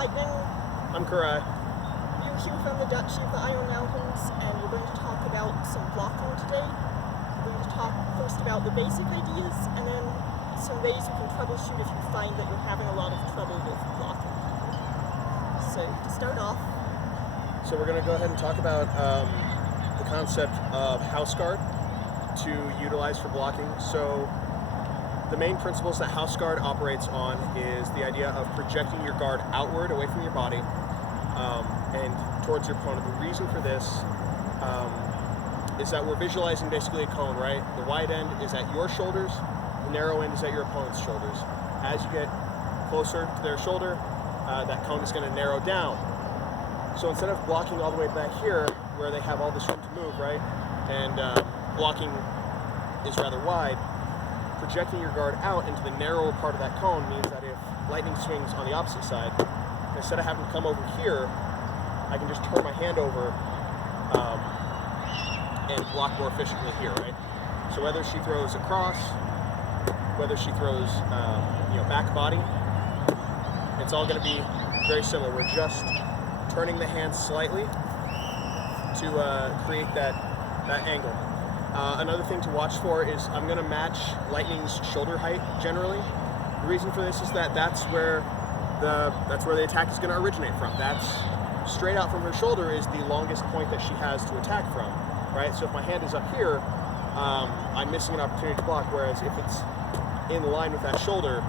Lightning. I'm Kurai. We're here from the Duchy of the Iron Mountains, and we're going to talk about some blocking today. We're going to talk first about the basic ideas, and then some ways you can troubleshoot if you find that you're having a lot of trouble with blocking. So, to start off... So we're going to go ahead and talk about the concept of house guard to utilize for blocking. So the main principles that house guard operates on is the idea of projecting your guard outward away from your body and towards your opponent. The reason for this is that we're visualizing basically a cone, right? The wide end is at your shoulders, the narrow end is at your opponent's shoulders. As you get closer to their shoulder, that cone is going to narrow down. So instead of blocking all the way back here, where they have all this room to move, right, and blocking is rather wide, projecting your guard out into the narrower part of that cone means that if lightning swings on the opposite side, instead of having to come over here, I can just turn my hand over and block more efficiently here, right? So whether she throws across, whether she throws back body, it's all going to be very similar. We're just turning the hand slightly to create that angle. Another thing to watch for is I'm going to match Lightning's shoulder height generally. The reason for this is that that's where the attack is going to originate from. That's straight out from her shoulder is the longest point that she has to attack from, right? So if my hand is up here, I'm missing an opportunity to block, whereas if it's in line with that shoulder,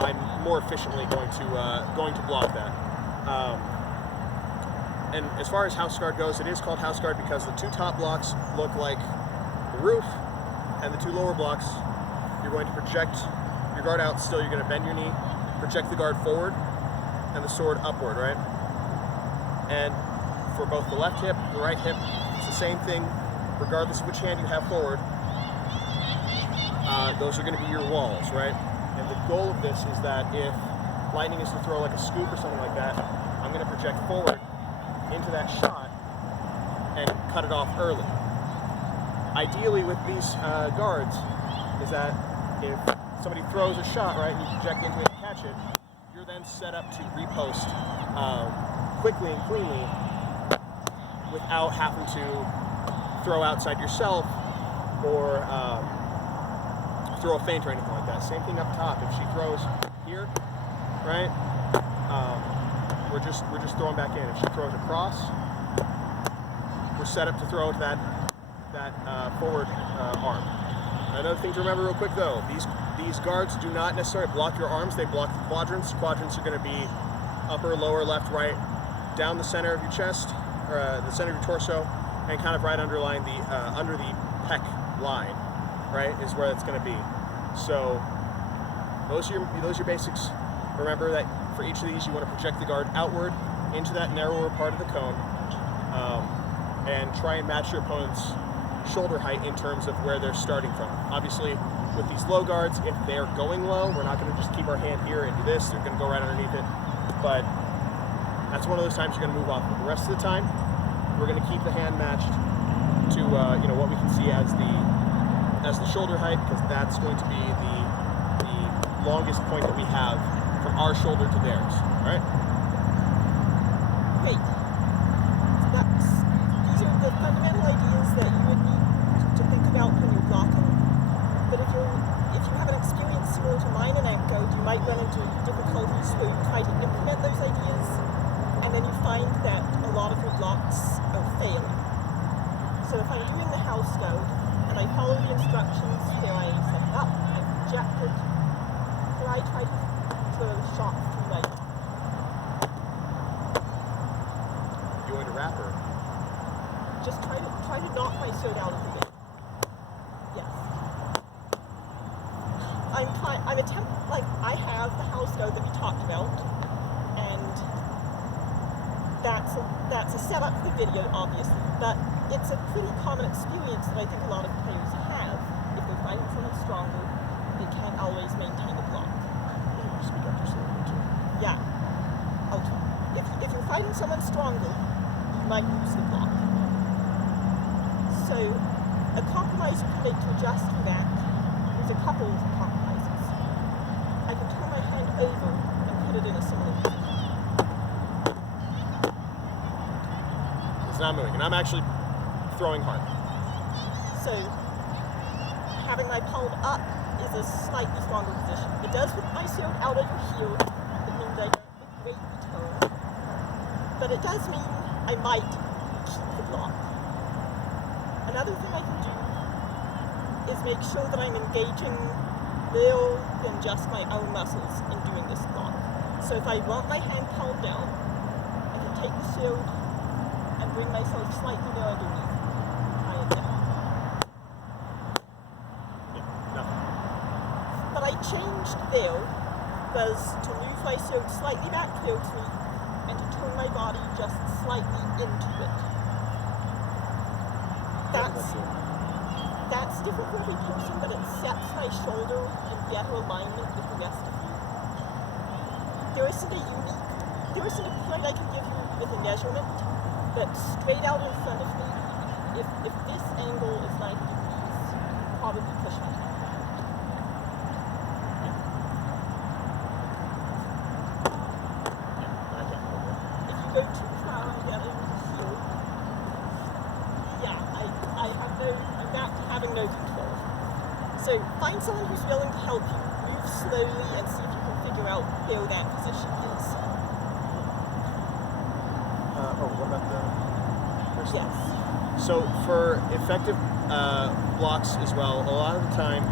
I'm more efficiently going to block that. And as far as house guard goes, it is called house guard because the two top blocks look like the roof, and the two lower blocks, you're going to project your guard out still. You're going to bend your knee, project the guard forward, and the sword upward, right? And for both the left hip, the right hip, it's the same thing, regardless of which hand you have forward. Those are going to be your walls, right? And the goal of this is that if Lightning is to throw like a scoop or something like that, I'm going to project forward into that shot and cut it off early. Ideally with these guards is that if somebody throws a shot, right, and you project into it and catch it, you're then set up to repost quickly and cleanly without having to throw outside yourself or throw a feint or anything like that. Same thing up top. If she throws here, right, we're just throwing back in. If she throws across, we're set up to throw to that forward arm. Another thing to remember real quick though, these guards do not necessarily block your arms, they block the quadrants. Quadrants are going to be upper, lower, left, right, down the center of your chest, or the center of your torso, and kind of right underline under the pec line, right, is where it's going to be. So those are your basics. Remember that for each of these you want to project the guard outward into that narrower part of the cone, and try and match your opponent's shoulder height in terms of where they're starting from. Obviously, with these low guards, if they're going low, we're not going to just keep our hand here and do this. They're going to go right underneath it. But that's one of those times you're going to move off. But the rest of the time, we're going to keep the hand matched to what we can see as the shoulder height, because that's going to be the longest point that we have from our shoulder to theirs. All right. Great. These are the fundamental ideas that you would need to think about when you're blocking. But if you have an experience similar to mine in Amcode, you might run into difficulties where you try to implement those ideas, and then you find that a lot of your blocks are failing. So if I'm doing the house guard, and I follow the instructions where I set it up, I project it, where I try to throw a shot through right. You want to wrap her? Just try to knock my sword out of the game. Yes. I have the house guard that we talked about, and that's a setup for the video, obviously, but it's a pretty common experience that I think a lot of players have. If they're fighting someone stronger, they can't always maintain a block. Speak up just a little bit too. Yeah. If you're fighting someone stronger, you might lose the block. So, a compromise you can make to adjust for that, there's a couple of compromises. I can turn my hand over and put it in a similar position. It's not moving, and I'm actually throwing hard. So having my palm up is a slightly stronger position. It does with my shield out over here. It means I don't make weight return. But it does mean I might keep the block. Another thing I can do is make sure that I'm engaging more than just my own muscles in doing this block. So if I want my hand palm down, I can take the shield and bring myself slightly more underneath. Tie it down. But I changed there was to move my shield slightly back towards me and to turn my body just slightly into it. That's different for every person, but it sets my shoulder in better alignment with the rest of you. There isn't a point I can give you with a measurement, but straight out in front of me, if this angle is 90 degrees, probably push me. If you go too far and get into here, I'm back to having no control. So find someone who's willing to help you, move slowly, and see if you can figure out where that position is. What about the wrist? Yes. So for effective blocks as well, a lot of the time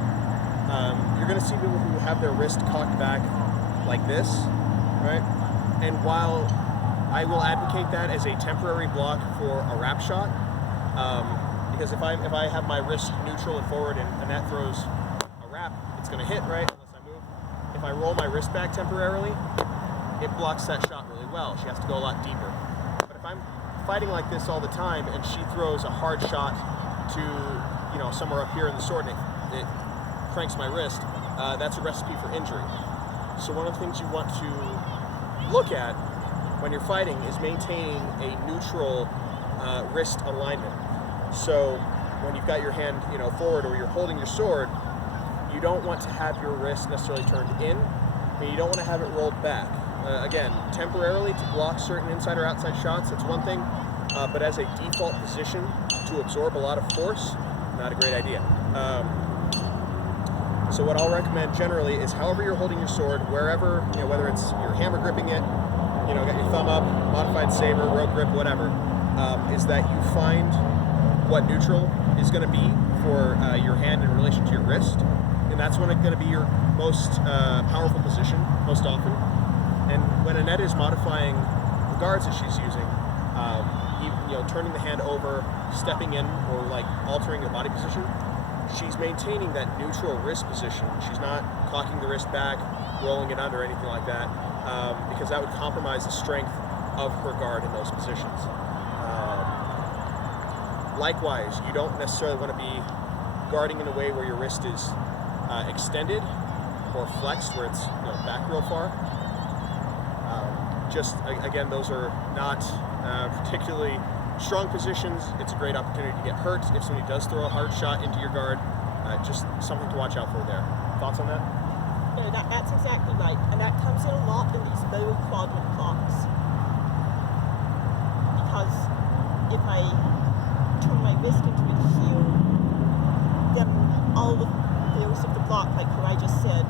you're going to see people who have their wrist cocked back like this, right? And while I will advocate that as a temporary block for a wrap shot, because if I have my wrist neutral and forward and that throws a wrap, it's going to hit, right? Unless I move. If I roll my wrist back temporarily, it blocks that shot really well. She has to go a lot deeper. But if I'm fighting like this all the time and she throws a hard shot to, somewhere up here in the sword and it cranks my wrist, that's a recipe for injury. So one of the things you want to look at when you're fighting is maintaining a neutral wrist alignment. So when you've got your hand, forward or you're holding your sword, you don't want to have your wrist necessarily turned in, and you don't want to have it rolled back. Again, temporarily to block certain inside or outside shots, that's one thing, but as a default position to absorb a lot of force, not a great idea. So what I'll recommend generally is however you're holding your sword, wherever, whether it's you're hammer gripping it, got your thumb up, modified saber, rope grip, whatever, is that you find what neutral is going to be for your hand in relation to your wrist, and that's when it's going to be your most powerful position most often. And when Annette is modifying the guards that she's using, turning the hand over, stepping in, or like altering the body position, she's maintaining that neutral wrist position. She's not cocking the wrist back, rolling it under, anything like that, because that would compromise the strength of her guard in those positions. Likewise, you don't necessarily want to be guarding in a way where your wrist is extended or flexed, where it's back real far. Again, those are not particularly strong positions. It's a great opportunity to get hurt if somebody does throw a hard shot into your guard. Just something to watch out for there. Thoughts on that? No, that's exactly right, and that comes in a lot in these lower quadrant blocks. Because if I turn my wrist into a heel, then all the force of the block, like Kurai just said,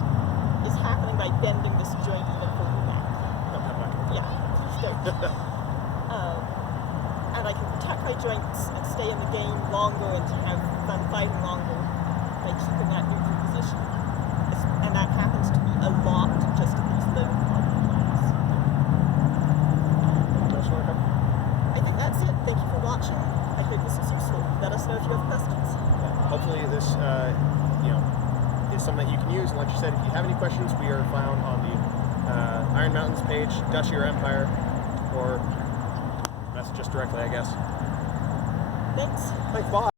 is happening by bending this joint even further back. Yeah, please don't. And I can protect my joints and stay in the game longer and have fun fighting longer by keeping that neutral position. And that happens to me a lot just in these low quadrant blocks. I think that's it. Thank you for watching. I hope this is useful. Let us know if you have questions. Hopefully this is something that you can use. And like you said, if you have any questions, we are found on the Iron Mountains page, Duchy or Empire, or message us directly, I guess. Thanks. Thanks, bye.